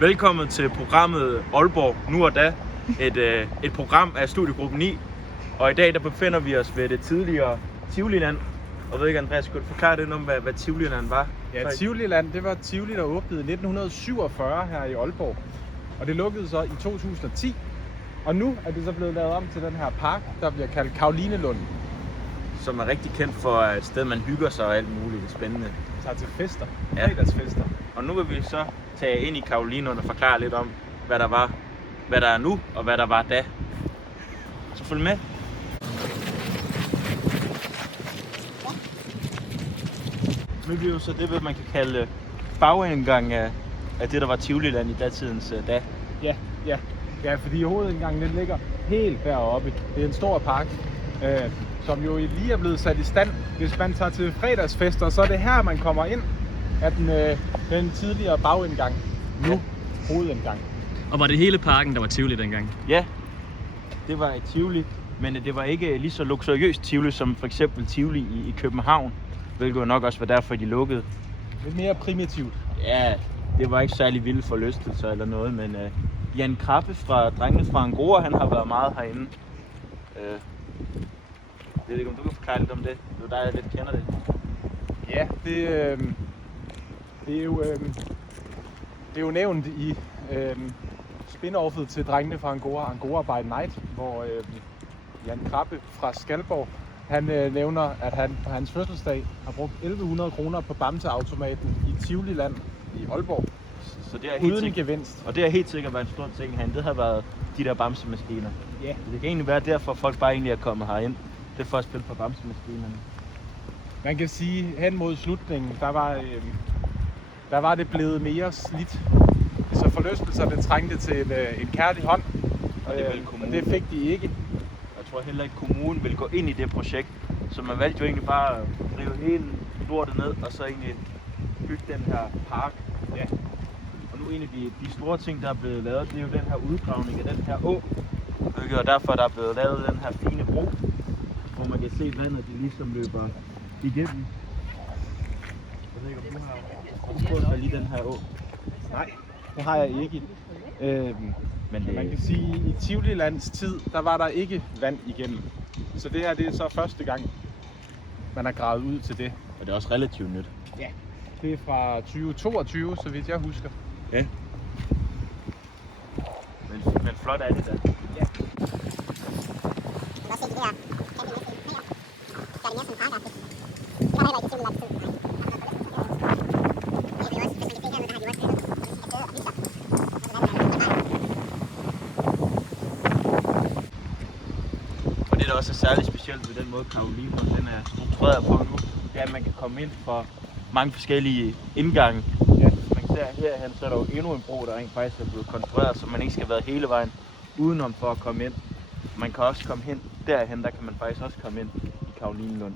Velkommen til programmet Aalborg Nu og Da, et program af Studiegruppen 9. Og i dag der befinder vi os ved det tidligere Tivoliland. Og jeg ved ikke, Andreas, skulle du forklare lidt om, hvad Tivoliland var? Ja, Tivoliland, det var Tivoli, der åbnede i 1947 her i Aalborg. Og det lukkede så i 2010. Og nu er det så blevet lavet om til den her park, der bliver kaldt Carolinelund. Som er rigtig kendt for et sted, man hygger sig og alt muligt spændende. Tager til fester, Ja. fredagsfester. Og nu vil vi så tage ind i Carolinelund og forklare lidt om, hvad der var, hvad der er nu og hvad der var da. Så følg med. Nu er vi jo så det, man kan kalde bagindgang af det, der var Tivoliland i datidens da. Ja, fordi hovedindgangen den ligger helt deroppe. Det er en stor park, som jo lige er blevet sat i stand. Hvis man tager til fredagsfester, så er det her, man kommer ind af den tidligere bagindgang. Nu hovedindgang. Og var det hele parken, der var Tivoli dengang? Ja, det var et Tivoli, men det var ikke lige så luksuriøst Tivoli som for eksempel Tivoli i København, hvilket jo nok også var derfor, de lukkede. Lidt mere primitivt. Ja, det var ikke særlig vilde forlystelser eller noget, men Jan Krabbe fra Drengene fra Angora, han har været meget herinde. Jeg ved ikke, om du kan forklare lidt om det. Det er dig, jeg lidt kender det. Ja, det er jo nævnt i spin-offet til Drengene fra Angora, Angora by Night, hvor Jan Krabbe fra Skalborg, han nævner, at han på hans fødselsdag har brugt 1100 kroner på Bamseautomaten i Tivoliland i Aalborg. Så det er helt Uden gevinst. Og det har helt sikkert været en stor ting herinde. Det har været de der bamsemaskiner. Ja. Det kan egentlig være derfor, folk bare egentlig er kommet herind. Det er for at spille på bamsemaskinerne. Man kan sige, hen mod slutningen, der var det blevet mere slidt. Så forlystelserne trængte til en kærlig hånd, Og det ville kommunen. og det fik de ikke. Jeg tror heller ikke, kommunen ville gå ind i det projekt. Så man valgte jo egentlig bare at rive hele lortet ned, og så egentlig bygge den her park. Ja. Og nu en af de store ting, der er blevet lavet, det er jo den her udgravning af den her å. Og derfor er der blevet lavet den her fine bro, hvor man kan se vandet, det ligesom løber igennem. Jeg ved ikke, om du har prøvet at falde i den her å. Nej, det har jeg ikke. Men Man kan sige, at i Tivolilands tid, der var der ikke vand igennem. Så det her, det er så første gang, man har gravet ud til det. og det er også relativt nyt. Ja. Det er fra 2022, så vidt jeg husker. Ja. Men flot er det da. Ja. Også se de der kæmpe næsten her. Gør det mere som parkagtigt. Det var heller ikke til udlagt tid. Det er jo også, hvis man kan se hernede, der har de også bygget, så vi skal sidde og hygge sig. Og det, der også er særligt specielt ved den måde, Carolinelund den er struktureret på nu, det er, at man kan komme ind fra mange forskellige indgange. Ja. Hvis man ser herhen, så er der jo endnu en bro, der rent faktisk er blevet konstrueret, så man ikke skal være hele vejen udenom for at komme ind. Man kan også komme hen derhen, der kan man faktisk også komme ind i Carolinelund.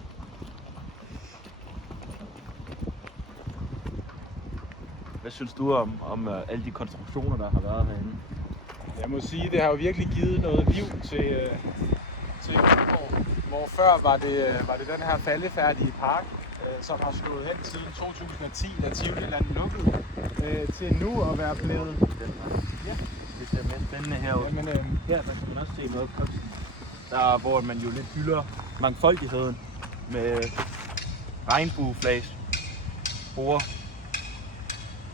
Hvad synes du om alle de konstruktioner, der har været herinde? Jeg må sige, det har jo virkelig givet noget liv til Aalborg, hvor før var det den her faldefærdige park, som har stået hen siden 2010, da Tivoliland lukkede, til nu at være blevet... Ja. Det ser mere spændende herude. Jamen, Her der kan man også se noget kunst, der hvor man jo lidt hylder mangfoldigheden med regnbueflags, borde.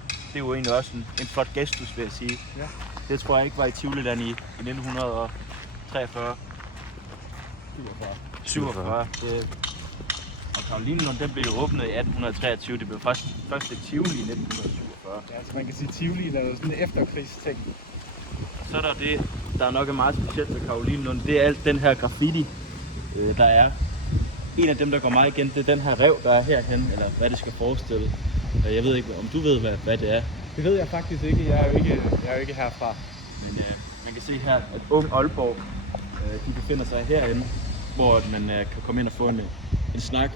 Det er jo egentlig også en flot gestus, vil jeg sige. Ja. Det tror jeg ikke var i Tivoliland i 1943. 47. Og Carolinelund, den blev jo åbnet i 1823. Det blev først et Tivoli i 1947. Ja, altså man kan sige, at Tivoli lavede sådan en efterkrigsting. Så er der det, der nok er meget specielt med Carolinelund, det er alt den her graffiti, der er. En af dem, der går meget igen, det er den her rev, der er herhen, eller hvad det skal forestille. Jeg ved ikke, om du ved, hvad det er. Det ved jeg faktisk ikke. Jeg er jo ikke herfra. Men man kan se her, at Ung Aalborg, de befinder sig herinde, hvor man kan komme ind og få en snak.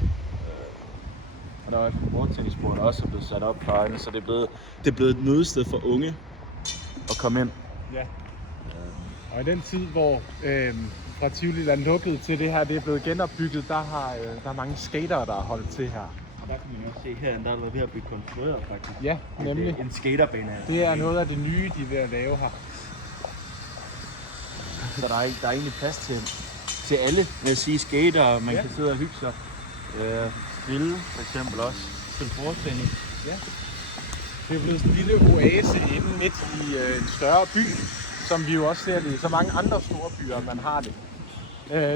Og der er også en bordtennisbord, der også er blevet sat op herinde, så det er blevet et mødested for unge at komme ind. Ja. Og i den tid, hvor fra Tivoliland lukkede til det her, det er blevet genopbygget, der er mange skatere, der har holdt til her. Der kan man også se herinde, der er ved at blive konstrueret faktisk. Ja, nemlig. En skaterbane. Det er noget af det nye, de er ved at lave her. Så der er egentlig plads til alle, vil jeg sige, skater, man kan sidde og hygge sig. Spille for eksempel også. Spille bordtennis. Ja. Det er blevet sådan en lille oase inde midt i en større by, som vi jo også ser det i så mange andre store byer, man har det.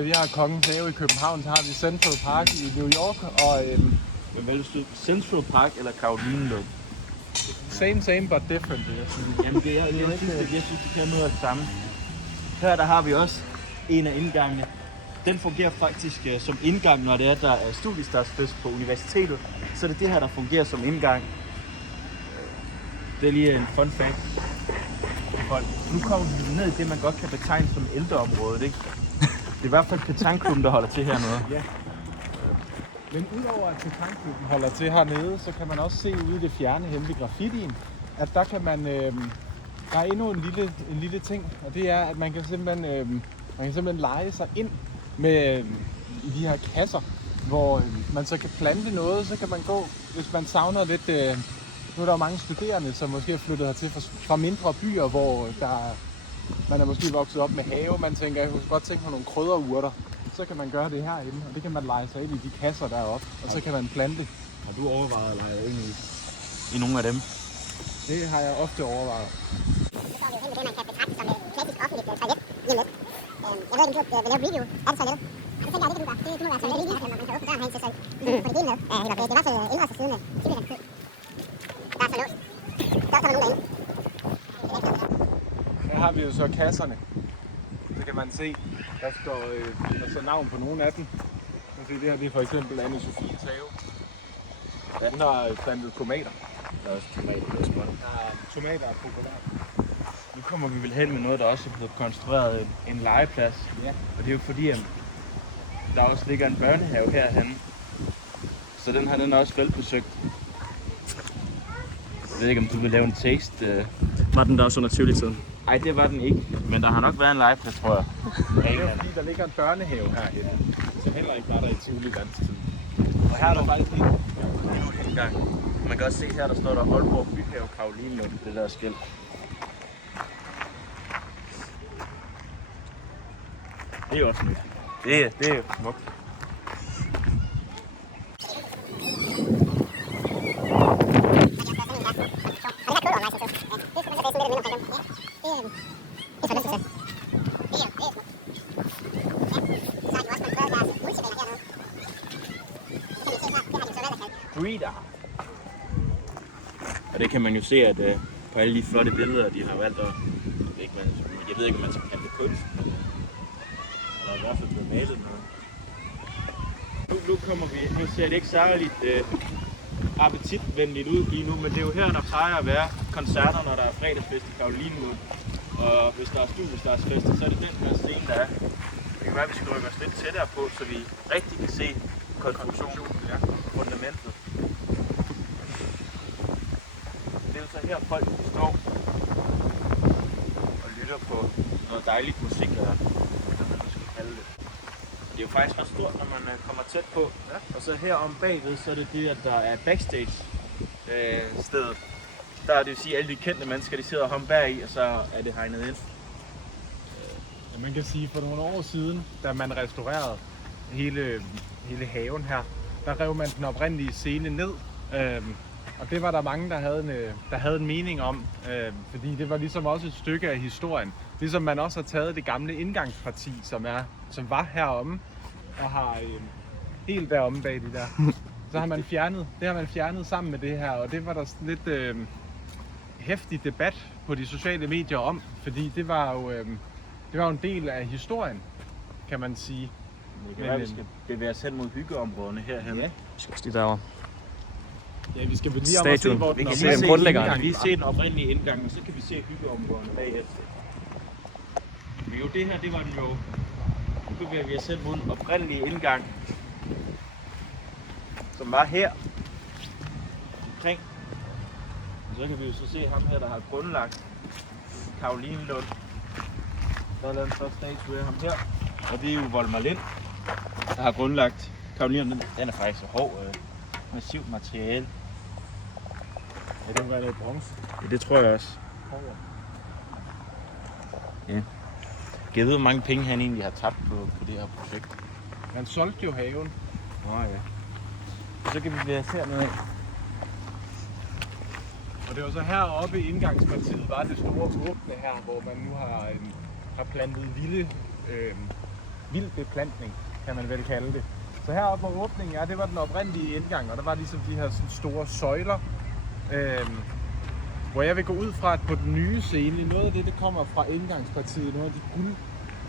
Vi har Kongens Have i København, så har vi Central Park i New York, og Men vælger du Central Park eller Carolinelund? same but different, vil jeg sige. Jamen jeg synes, det kan noget af det samme. Her der har vi også en af indgangene. Den fungerer faktisk som indgang, når det er, der er studiestartsfest på universitetet. Så er det her, der fungerer som indgang. Det er lige en fun fact. Nu kommer vi ned i det, man godt kan betegne som ældreområdet, ikke? Det er i hvert fald petanklubben, der holder til hernede. Ja. Men udover at petanklubben holder til hernede, så kan man også se ude i det fjerne henne ved graffitien, at der kan man, der er endnu en lille ting, og det er, at man kan simpelthen lege sig ind med i de her kasser, hvor man så kan plante noget, så kan man gå, hvis man savner lidt. Nu er der jo mange studerende, som måske er flyttet hertil fra mindre byer, hvor man er måske vokset op med have. Man tænker, jeg kunne godt tænke mig nogle krydderurter. Så kan man gøre det herinde, og det kan man lege sig ind i de kasser deroppe, og så kan man plante. Har du overvejet at lege ind i nogle af dem? Det har jeg ofte overvejet. Så står vi jo hen med det, man kan betragte som et klassisk offentligt toilet lige om lidt. Jeg ved ikke, om du vil lave et review af det toilet. Så tænker jeg, det kan du gøre. Det må være toilet lige her, når man kan åbne døren herind til sig. Få det hele med. Det er i hvert fald indre til siden af Tibetan. Der er så låst. Der er så nogen derinde. Her har vi jo så kasserne. Så kan man se, der står navn på nogle af dem. Det her det er for eksempel Anne Sofies have. Den har plantet tomater. Der er også tomater, der er spot. Tomater er populært. Nu kommer vi vel hen med noget, der også er blevet konstrueret en legeplads. Ja. Og det er jo fordi, at der også ligger en børnehave herhenne. Så den er også velbesøgt. Jeg ved ikke, om du vil lave en taste. Var den der også under Tivoli-tiden? Nej, det var den ikke. Men der har nok været en legeplads, tror jeg. Det er jo fordi, der ligger en børnehave herhenne. Så heller ikke var der i Tivoli landstiden. Og her er der faktisk lige en gang. Man kan også se her, der står der Aalborg Byhave Carolinelund, det der skilt. Det er jo også nyt. Det er jo smukt. Streeter. Og det kan man jo se, at på alle de flotte billeder, de har valgt at... Jeg ved ikke, om man skal kalde det kunst. Eller i hvert fald blevet malet noget. Nu kommer vi... Nu ser det ikke særligt appetitvenligt ud lige nu, men det er jo her, der plejer at være koncerter, når der er fredagsfest i Carolinelund. Og hvis der er studiestartsfest, så er det den her scene, der er. Det kan være, at vi skal rykke os lidt tættere på, så vi rigtig kan se konstruktionen, fundamentet. Det er jo så her, folk står og lytter på noget dejligt musik, eller hvad man skal kalde det. Det er jo faktisk ret stort, når man kommer tæt på. Ja. Og så her om bagved, så er det det, at der er backstage-stedet. Der er det vil sige, at alle de kendte mennesker, de sidder og humper i, og så er det hegnet ind. Ja, man kan sige, for nogle år siden, da man restaurerede hele haven her, der rev man den oprindelige scene ned. Og det var der mange, der havde en mening om, fordi det var ligesom også et stykke af historien. Ligesom man også har taget det gamle indgangsparti, som var heromme, og har helt deromme bag det der. Så har man fjernet sammen med det her, og det var der lidt heftig debat på de sociale medier om, fordi det var jo en del af historien, kan man sige. Det kan være, vi skal bevæge os hen mod hyggeområderne herhen. Ja. Vi skal også lige derover. Ja, vi skal lige om at se, hvor Vi den kan se lige den se grundlæggeren. indgangen. Vi se den oprindelige indgang, og så kan vi se hyggeområderne bagefter. Men jo, det her, det var den jo. Nu bevæger vi os hen mod den oprindelige indgang, som var her omkring. Og så kan vi jo så se ham her, der har grundlagt Carolinelund. Der er lavet en første statue af ham her, og det er jo Volmar Lind, der har grundlagt Carolinelund. Den er faktisk så hård. massivt materiale. Ja, det må være noget bronze. Ja, det tror jeg også. Ja. Jeg ved, hvor mange penge han egentlig har tabt på det her projekt. Han solgte jo haven. Nå ja. Så kan vi være hernede. Og det var så heroppe i indgangspartiet var det store åbne her, hvor man nu har plantet vild beplantning, kan man vel kalde det. Så heroppe hvor åbningen er, det var den oprindelige indgang, og der var ligesom de her sådan store søjler, hvor jeg vil gå ud fra, at på den nye scene, noget af det kommer fra indgangspartiet, noget af de guld.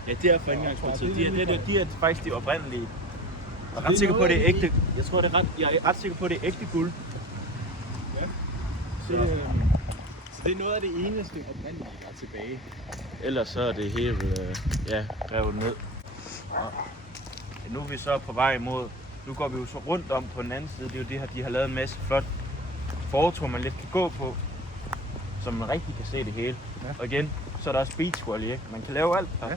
Ja, det er fra indgangspartiet. De er faktisk de oprindelige. Jeg er ret det sikker på, noget at det er af ægte. Jeg er ret sikker på, at det er ægte guld. Ja. Så det er noget af det eneste oprindelige, der er tilbage. Ellers så er det helt revet ned. Og nu er vi så på vej imod. Nu går vi jo så rundt om på den anden side. Det er jo det her, de har lavet en masse flot fortov, man lidt kan gå på, så man rigtig kan se det hele. Ja. Og igen, så er der også beach volley, ikke? Man kan lave alt her.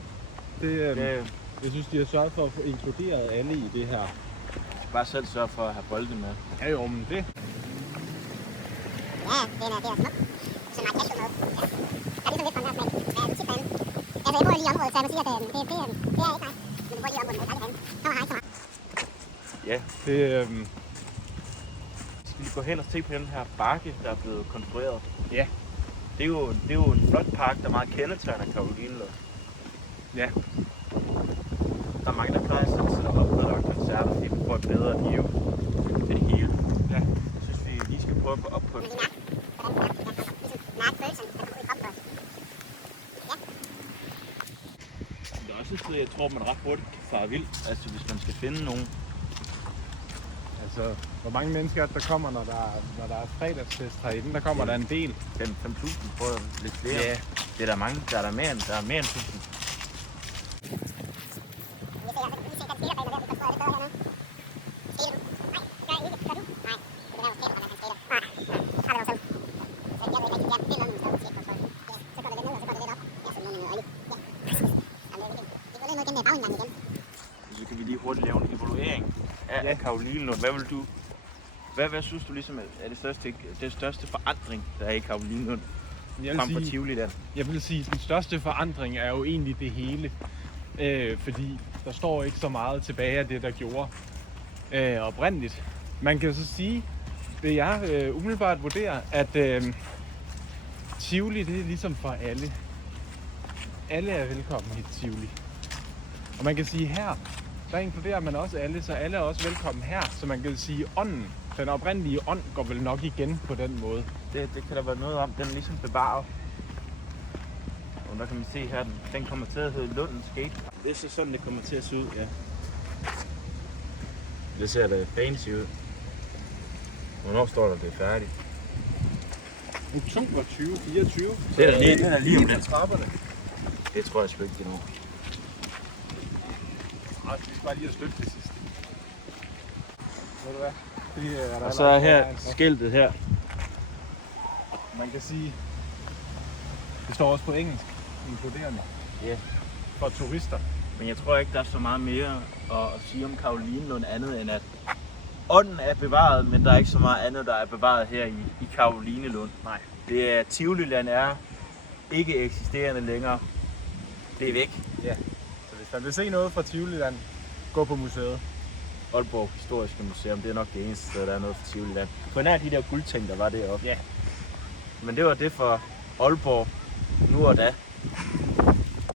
Ja. Jeg synes, de har sørget for at få inkluderet alle i det her. Bare selv sørge for at have bolde med. Ja jo, men det. Ja, det er smukt. Så meget casual mode. Ja. Der er ligesom lidt håndværksmænd. Ja, udsigt derinde. Altså, jeg bor lige i området, så jeg må sige, at det er ikke mig. Men du bor lige i området, men aldrig herinde. Så har ikke så meget. Ja, Det, skal vi gå hen og se på den her bakke, der er blevet konstrueret? Ja. Det er jo en flot park, der er meget kendetegner Carolinelund. ja. Der er mange, der plejer at sætte sig deroppe, når der er koncerter, fordi vi får et bedre liv til det hele. Ja. Jeg synes, vi lige skal prøve at gå op på det. Men lige mærke, hvordan det er. Ligesom mærke følelsen, der kommer ud i kroppen på. Ja. Det er også et sted, jeg tror, man ret hurtigt kan fare vild. Altså, hvis man skal finde nogen. Altså, hvor mange mennesker er det, der kommer, når der er fredagsfest herinde? Der kommer der en del. 5.000, tror jeg, lidt flere. Ja. Det er der mange, der er mere end 1.000. Så kan vi lige hurtigt lave en evaluering af Carolinelund. Hvad synes du ligesom er det største forandring, der er i Carolinelund frem for Tivoliland? Jeg vil sige, at den største forandring er jo egentlig det hele. Fordi der står ikke så meget tilbage af det, der gjorde oprindeligt. Man kan så sige, det jeg umiddelbart vurderer, at Tivoli, det er ligesom for alle. Alle er velkommen i Tivoli. Og man kan sige her, der inkluderer man også alle, så alle er også velkommen her. Så man kan sige, ånden, den oprindelige ånd, går vel nok igen på den måde. Det kan der være noget om, den ligesom bevarer. Og der kan man se her, den kommer til at hedde Lundens Skate. Det er så sådan, det kommer til at se ud, ja. Det ser da fancy ud. Hvornår står der, det er færdigt? Oktober 2024. Det er lige om på lidt. trapperne. Det tror jeg sgu ikke endnu. Vi skal bare lige have støtte det sidste. Ved du hvad? Det er der Og så er her skiltet her. Man kan sige, det står også på engelsk, inkluderende. Ja. For turister. Men jeg tror ikke, der er så meget mere at sige om Carolinelund andet end at ånden er bevaret, men der er ikke så meget andet, der er bevaret her i Carolinelund. Nej. Det er Tivoliland er ikke eksisterende længere. Det er væk. Ja. Så hvis man vil se noget fra Tivoliland, gå på museet. Aalborg Historiske Museum, det er nok det eneste sted, der er noget for Tivoliland. På nær de der guldting, der var deroppe. Ja. Men det var det for Aalborg nu og da.